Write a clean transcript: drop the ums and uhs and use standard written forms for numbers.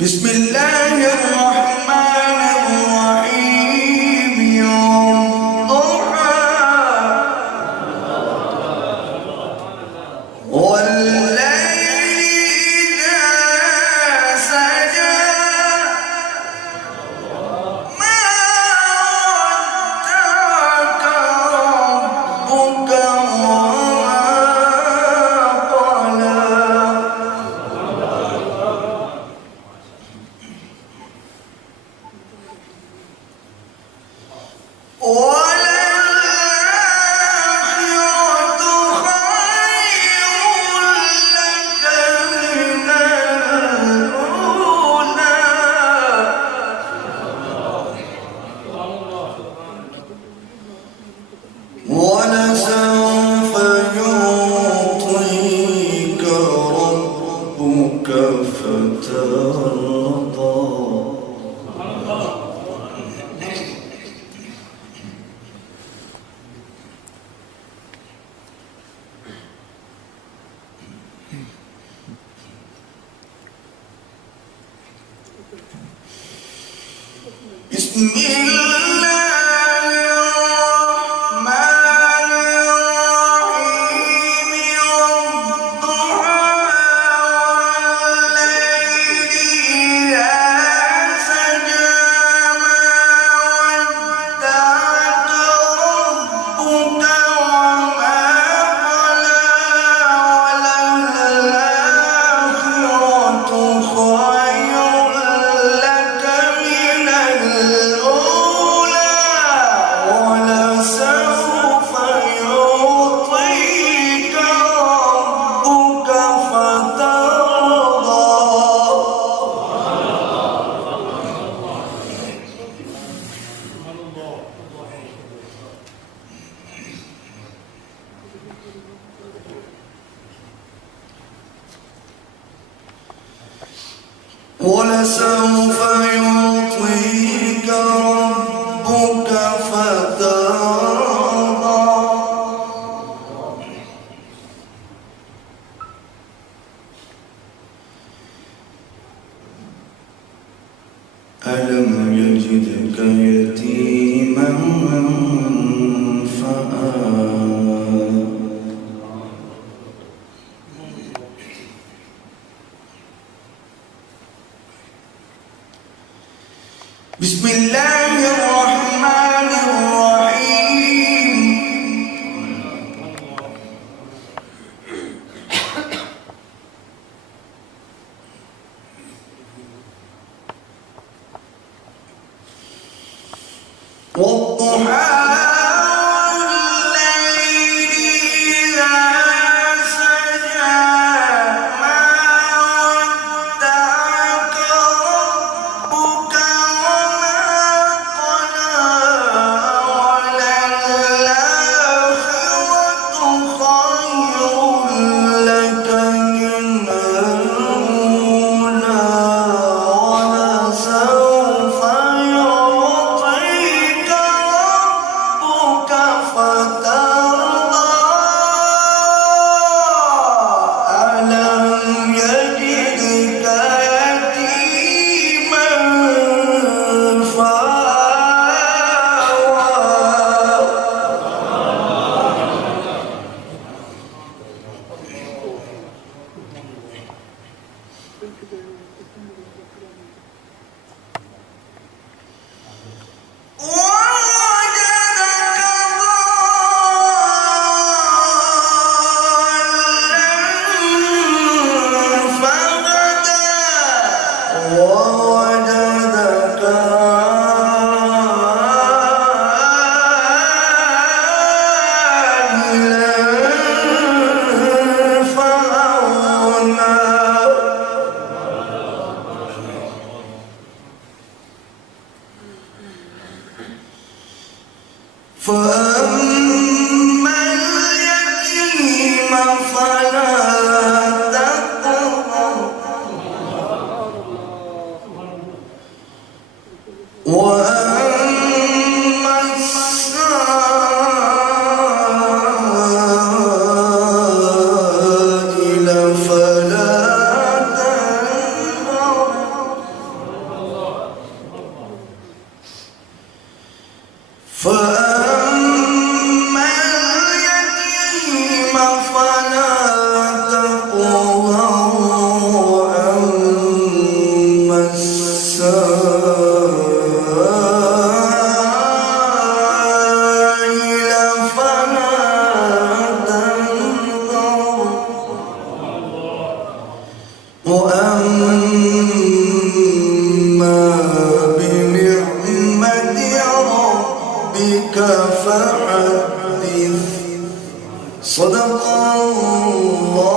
بسم الله الرحمن الرحيم والضحى والليل إذا سجى ما ودعك ربك وما قلى ولسوف يعطيك ربك فترضى بسم الله الرحمن الرحيم والضحى والليل إذا سجى ما ودعك ربك وما قلى وللآخرة خير لك من الأولى ولسوف يعطيك ربك فترضى ولسوف يعطيك ربك فترضى ألم يجدك يتيما فآوى بسم الله الرحمن الرحيم والضحى والليل إذا سجى ما ودعك ربك وما قلى وللآخرة خير لك من الأولى ولسوف يعطيك صدق الله